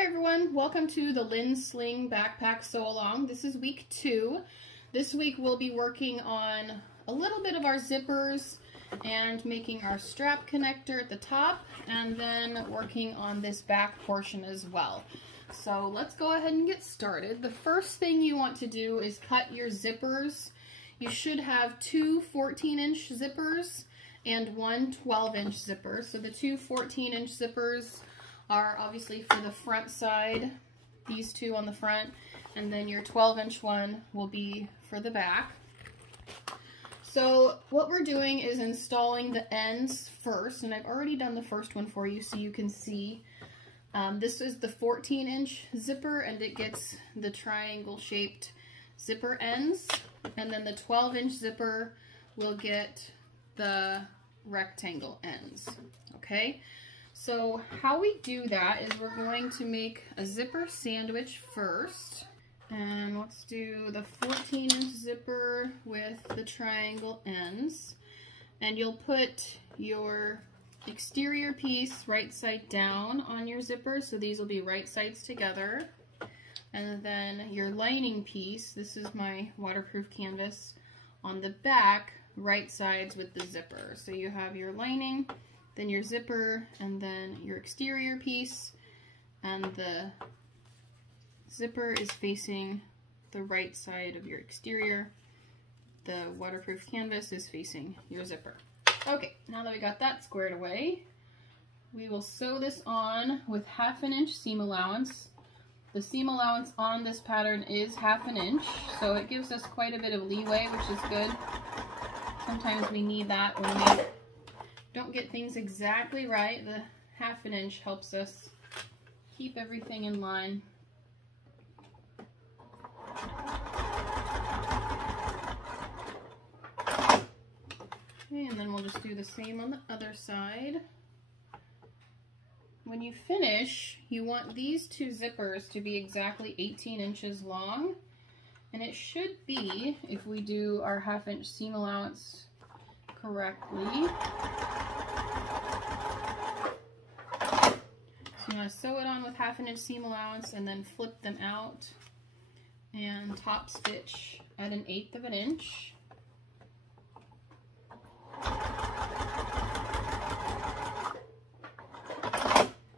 Hi everyone, welcome to the LindSling Backpack Sew Along. This is week 2. This week we'll be working on a little bit of our zippers and making our strap connector at the top, and then working on this back portion as well. So let's go ahead and get started. The first thing you want to do is cut your zippers. You should have two 14-inch zippers and one 12-inch zipper. So the two 14-inch zippers are obviously for the front side, these two on the front, and then your 12-inch one will be for the back. So what we're doing is installing the ends first, and I've already done the first one for you so you can see. This is the 14-inch zipper, and it gets the triangle-shaped zipper ends, and then the 12-inch zipper will get the rectangle ends, okay? So how we do that is we're going to make a zipper sandwich first. And let's do the 14-inch zipper with the triangle ends. And you'll put your exterior piece right side down on your zipper, so these will be right sides together. And then your lining piece, this is my waterproof canvas, on the back, right sides with the zipper. So you have your lining, then your zipper, and then your exterior piece, and the zipper is facing the right side of your exterior. The waterproof canvas is facing your zipper. Okay, now that we got that squared away, we will sew this on with 1/2 inch seam allowance. The seam allowance on this pattern is 1/2 inch, so it gives us quite a bit of leeway, which is good. Sometimes we need that when we don't get things exactly right. The 1/2 inch helps us keep everything in line. Okay, and then we'll just do the same on the other side. When you finish, you want these two zippers to be exactly 18 inches long, and it should be, if we do our 1/2 inch seam allowance correctly. So you want to sew it on with 1/2 inch seam allowance and then flip them out and top stitch at 1/8 inch.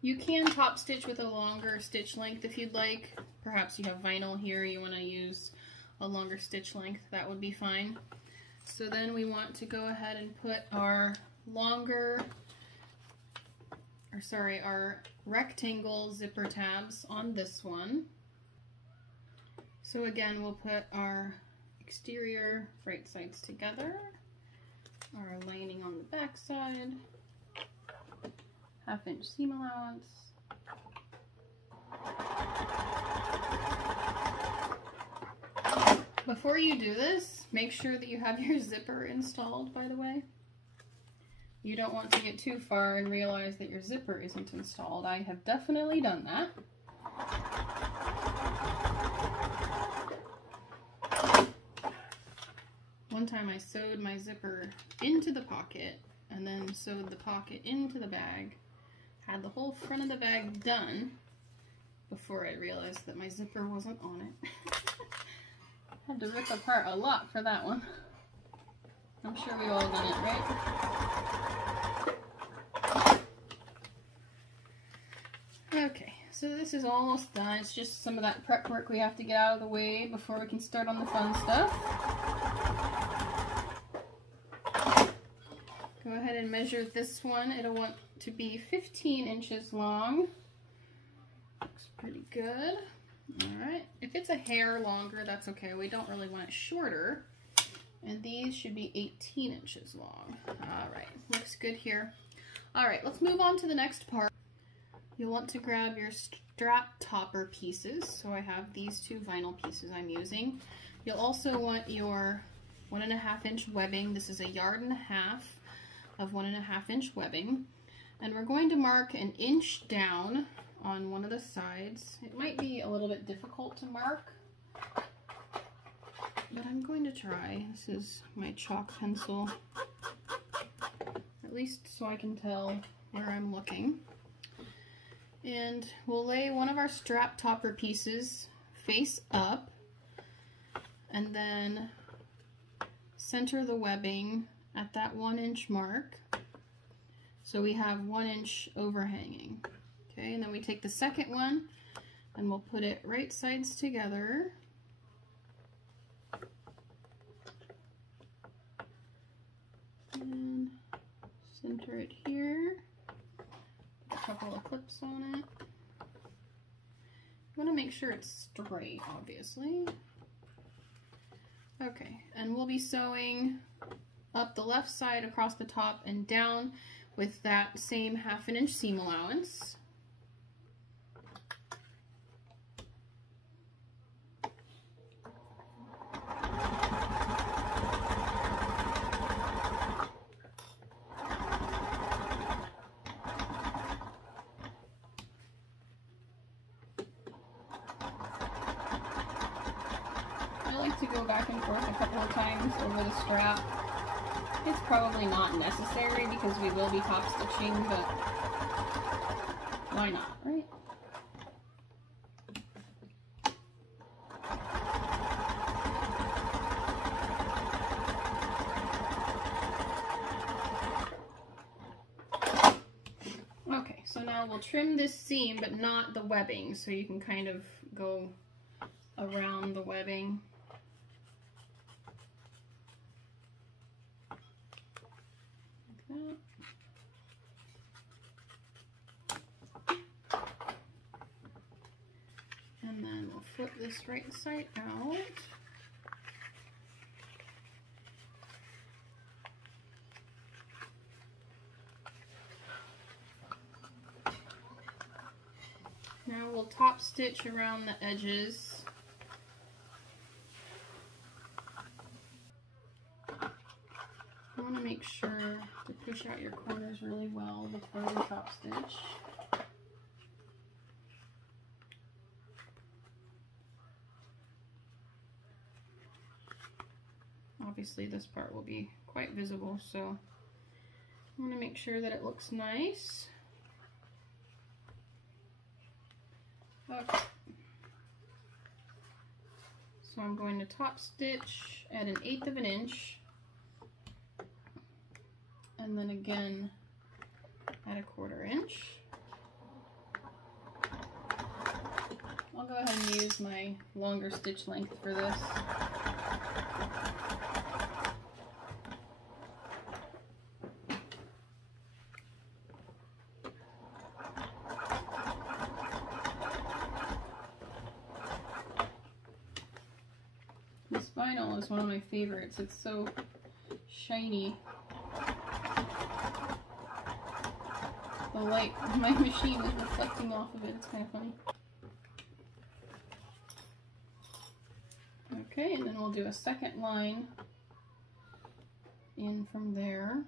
You can top stitch with a longer stitch length if you'd like. Perhaps you have vinyl here, you want to use a longer stitch length, that would be fine. So then we want to go ahead and put our our rectangle zipper tabs on this one. So again, we'll put our exterior right sides together, our lining on the back side, 1/2 inch seam allowance, Before you do this, make sure that you have your zipper installed, by the way. You don't want to get too far and realize that your zipper isn't installed. I have definitely done that. One time I sewed my zipper into the pocket and then sewed the pocket into the bag. Had the whole front of the bag done before I realized that my zipper wasn't on it. Had to rip apart a lot for that one. I'm sure we've all done it, right? Okay, so this is almost done. It's just some of that prep work we have to get out of the way before we can start on the fun stuff. Go ahead and measure this one. It'll want to be 15 inches long. Looks pretty good. Alright, if it's a hair longer, that's okay. We don't really want it shorter. And these should be 18 inches long. Alright, looks good here. Alright, let's move on to the next part. You'll want to grab your strap topper pieces. So I have these two vinyl pieces I'm using. You'll also want your 1.5 inch webbing. This is 1.5 yards of 1.5 inch webbing. And we're going to mark 1 inch down on one of the sides. It might be a little bit difficult to mark, but I'm going to try. This is my chalk pencil, at least so I can tell where I'm looking. And we'll lay one of our strap topper pieces face up and then center the webbing at that 1 inch mark. So we have 1 inch overhanging. Okay, and then we take the second one and we'll put it right sides together. And center it here. Put a couple of clips on it. You want to make sure it's straight, obviously. Okay, and we'll be sewing up the left side across the top and down with that same 1/2 inch seam allowance. I like to go back and forth a couple of times over the strap. It's probably not necessary because we will be top stitching, but why not, right? Okay, so now we'll trim this seam, but not the webbing, so you can kind of go around the webbing. And then we'll flip this right side out. Now we'll top stitch around the edges. You want to make sure to push out your corners really well before you top stitch. Obviously this part will be quite visible, so I want to make sure that it looks nice. Okay. So I'm going to top stitch at 1/8 of an inch. And then again at 1/4 inch. I'll go ahead and use my longer stitch length for this. This vinyl is one of my favorites. It's so shiny. The light on my machine is reflecting off of it. It's kind of funny. Okay, and then we'll do a second line in from there.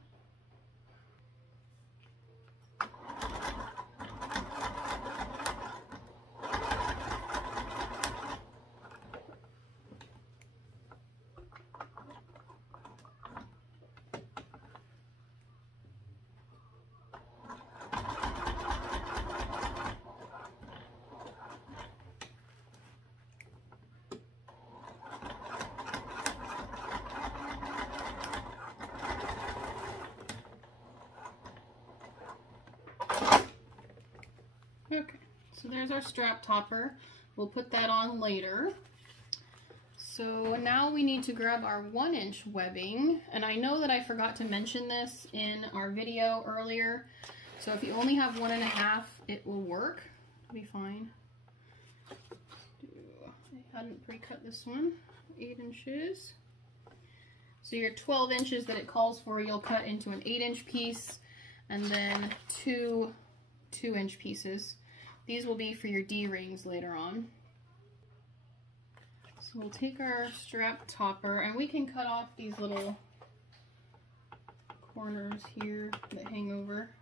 Okay, so there's our strap topper. We'll put that on later. So now we need to grab our 1 inch webbing, and I know that I forgot to mention this in our video earlier. So if you only have 1.5, it will work. It'll be fine. I hadn't pre-cut this one. 8 inches. So your 12 inches that it calls for, you'll cut into an 8-inch piece, and then two 2-inch pieces. These will be for your D-rings later on. So we'll take our strap topper, and we can cut off these little corners here that hang over.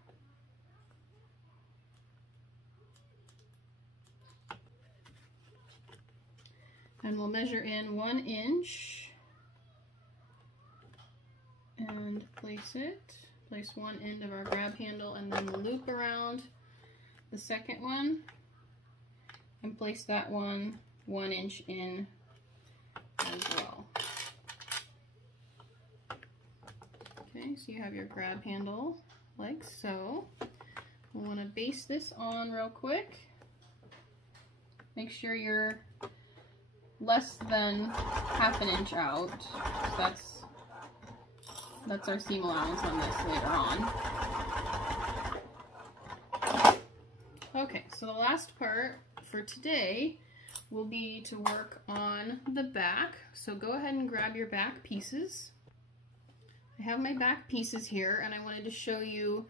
And we'll measure in 1 inch and place it. Place one end of our grab handle and then loop around the second one and place that one 1 inch in as well. Okay, so you have your grab handle like so. We want to base this on real quick. Make sure you're less than 1/2 inch out. So that's our seam allowance on this later on. Okay, so the last part for today will be to work on the back. So go ahead and grab your back pieces. I have my back pieces here and I wanted to show you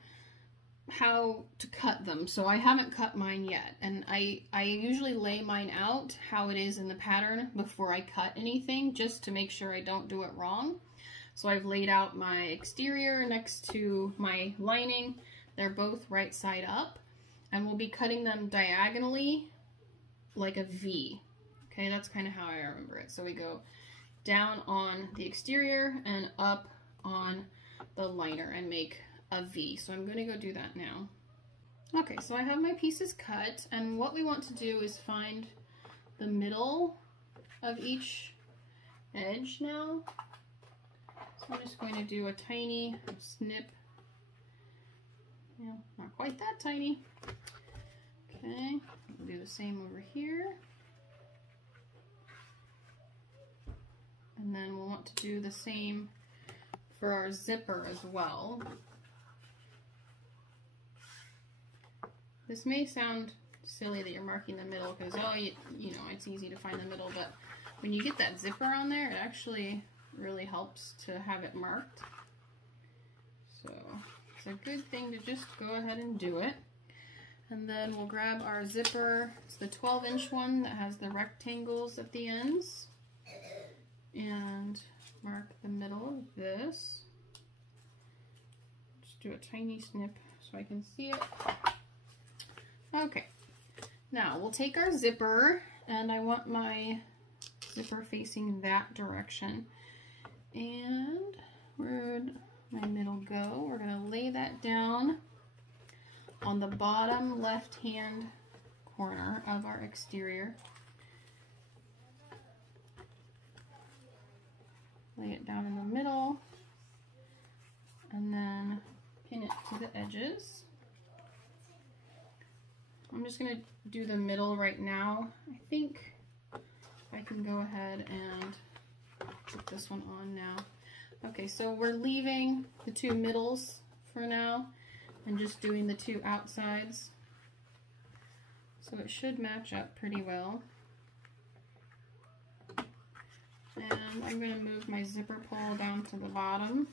how to cut them. So I haven't cut mine yet, and I usually lay mine out how it is in the pattern before I cut anything, just to make sure I don't do it wrong. So I've laid out my exterior next to my lining. They're both right side up, and we'll be cutting them diagonally like a V. Okay, that's kind of how I remember it. So we go down on the exterior and up on the liner and make a V. So I'm going to go do that now. Okay, so I have my pieces cut, and what we want to do is find the middle of each edge now. So I'm just going to do a tiny snip. Yeah, not quite that tiny. Okay, we'll do the same over here. And then we'll want to do the same for our zipper as well. This may sound silly that you're marking the middle because, oh, you know, it's easy to find the middle, but when you get that zipper on there, it actually really helps to have it marked. So it's a good thing to just go ahead and do it. And then we'll grab our zipper. It's the 12-inch one that has the rectangles at the ends. And mark the middle of this. Just do a tiny snip so I can see it. Okay, now we'll take our zipper, and I want my zipper facing that direction. And where'd my middle go? We're gonna lay that down on the bottom left-hand corner of our exterior. Lay it down in the middle, and then pin it to the edges. I'm just going to do the middle right now. I think I can go ahead and put this one on now. Okay, so we're leaving the two middles for now and just doing the two outsides. So it should match up pretty well. And I'm going to move my zipper pull down to the bottom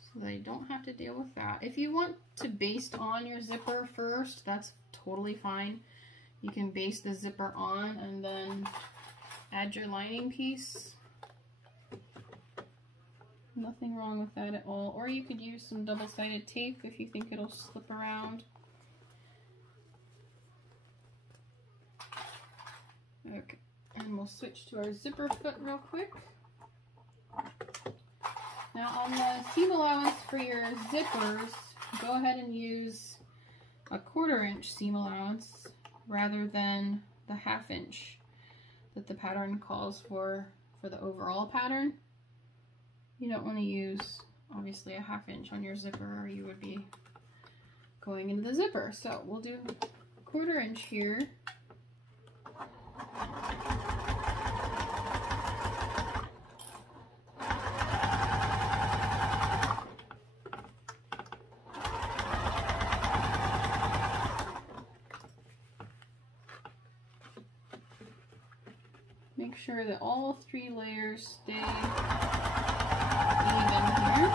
so that I don't have to deal with that. If you want to baste on your zipper first, that's totally fine. You can baste the zipper on and then add your lining piece. Nothing wrong with that at all. Or you could use some double-sided tape if you think it'll slip around. Okay. And we'll switch to our zipper foot real quick. Now on the seam allowance for your zippers, go ahead and use a 1/4 inch seam allowance rather than the 1/2 inch that the pattern calls for the overall pattern. You don't want to use obviously a 1/2 inch on your zipper, or you would be going into the zipper. So we'll do 1/4 inch here. Make sure that all 3 layers stay even here.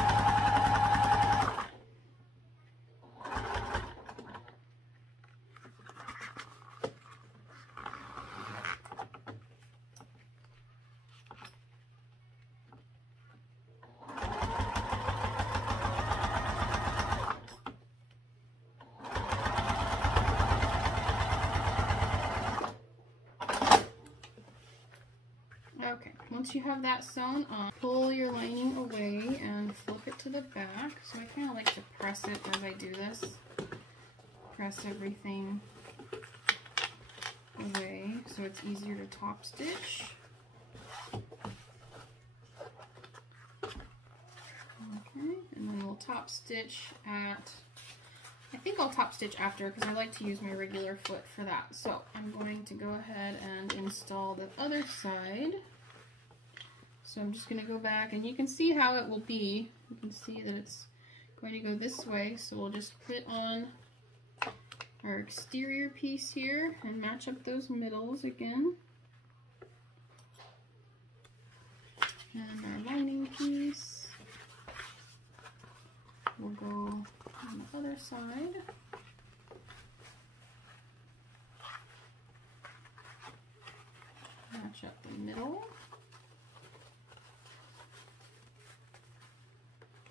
Okay, once you have that sewn on, pull your lining away and flip it to the back. So I kind of like to press it as I do this. press everything away so it's easier to top stitch. Okay, and then we'll top stitch at, I think I'll top stitch after because I like to use my regular foot for that. So I'm going to go ahead and install the other side. So I'm just going to go back and you can see how it will be. You can see that it's going to go this way. So we'll just put on our exterior piece here and match up those middles again. And our lining piece will go on the other side. Match up the middle.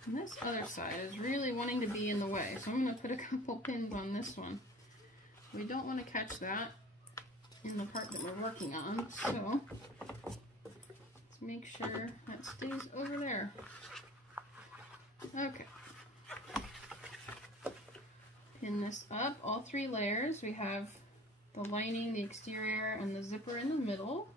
And this other side is really wanting to be in the way, so I'm going to put a couple pins on this one. We don't want to catch that in the part that we're working on, so let's make sure that stays over there. Okay. Pin this up, all 3 layers. We have the lining, the exterior, and the zipper in the middle.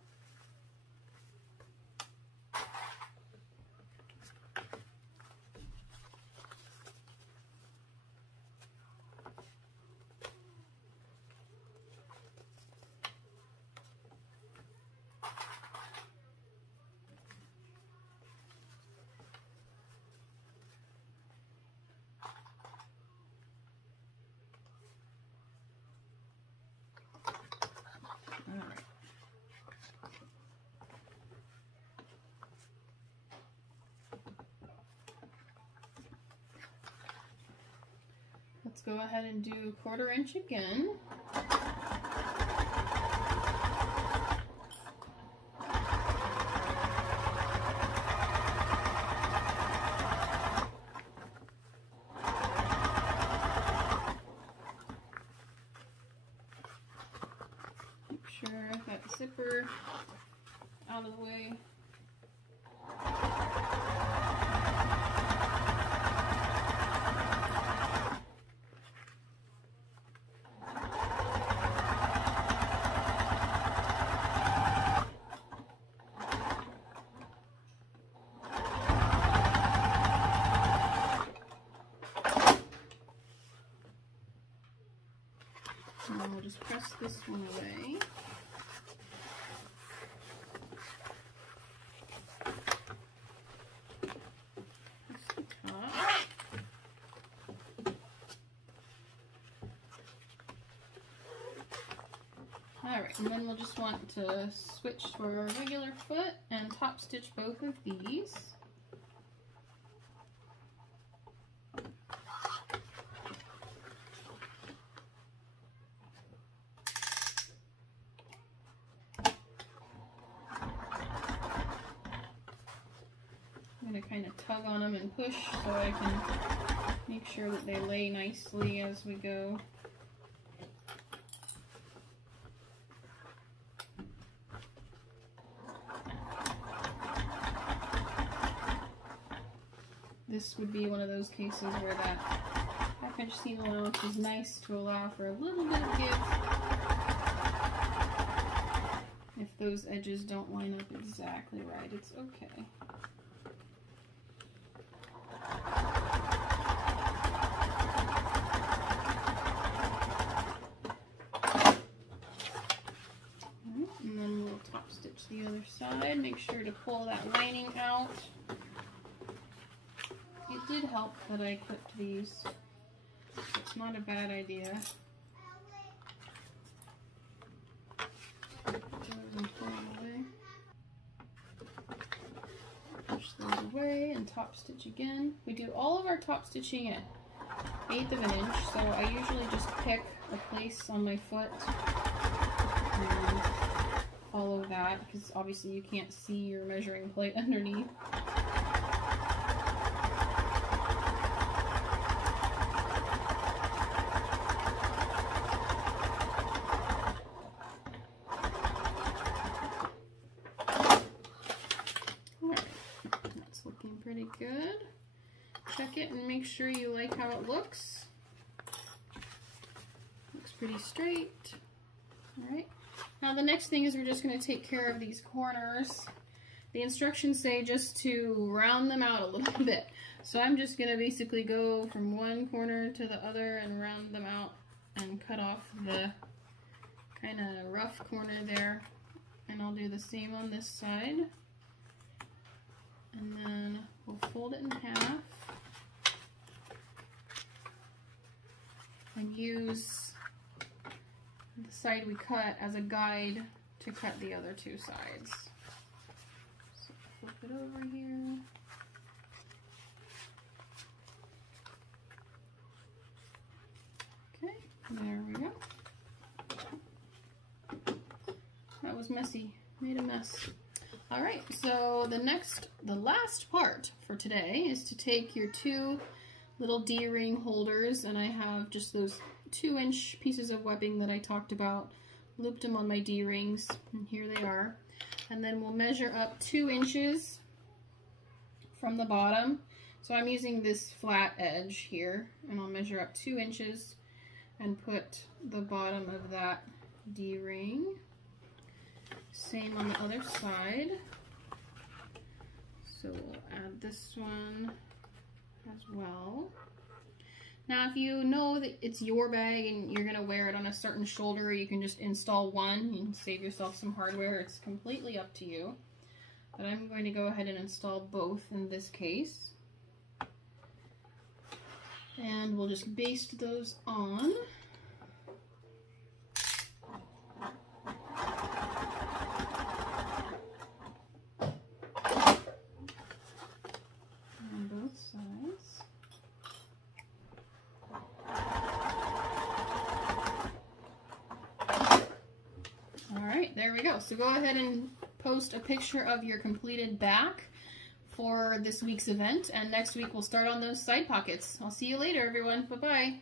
Let's go ahead and do 1/4 inch again. Make sure that zipper out of the way. And we'll just press this one away. Press the top. Alright, and then we'll just want to switch for a regular foot and top stitch both of these. I'm going to kind of tug on them and push so I can make sure that they lay nicely as we go. This would be one of those cases where that 1/2 inch seam allowance is nice to allow for a little bit of give if those edges don't line up exactly right. It's okay. And then we'll top stitch the other side. Make sure to pull that lining out. It did help that I clipped these. It's not a bad idea. Push those away and top stitch again. We do all of our top stitching at 1/8 of an inch, so I usually just pick a place on my foot and follow that, because obviously you can't see your measuring plate underneath. Pretty good. Check it and make sure you like how it looks. pretty straight. All right. Now the next thing is we're just going to take care of these corners. The instructions say just to round them out a little bit. So I'm just going to basically go from one corner to the other and round them out and cut off the kind of rough corner there. And I'll do the same on this side. And then we'll fold it in half and use the side we cut as a guide to cut the other two sides. So flip it over here. Okay, there we go. That was messy, made a mess. All right, so the last part for today is to take your two little D-ring holders, and I have just those 2-inch pieces of webbing that I talked about, looped them on my D-rings, and here they are. And then we'll measure up 2 inches from the bottom. So I'm using this flat edge here, and I'll measure up 2 inches and put the bottom of that D-ring. Same on the other side. So we'll add this one as well. Now if you know that it's your bag and you're going to wear it on a certain shoulder, you can just install one and save yourself some hardware. It's completely up to you. But I'm going to go ahead and install both in this case. And we'll just baste those on. There we go. So go ahead and post a picture of your completed back for this week's event, and next week we'll start on those side pockets. I'll see you later, everyone. Bye-bye.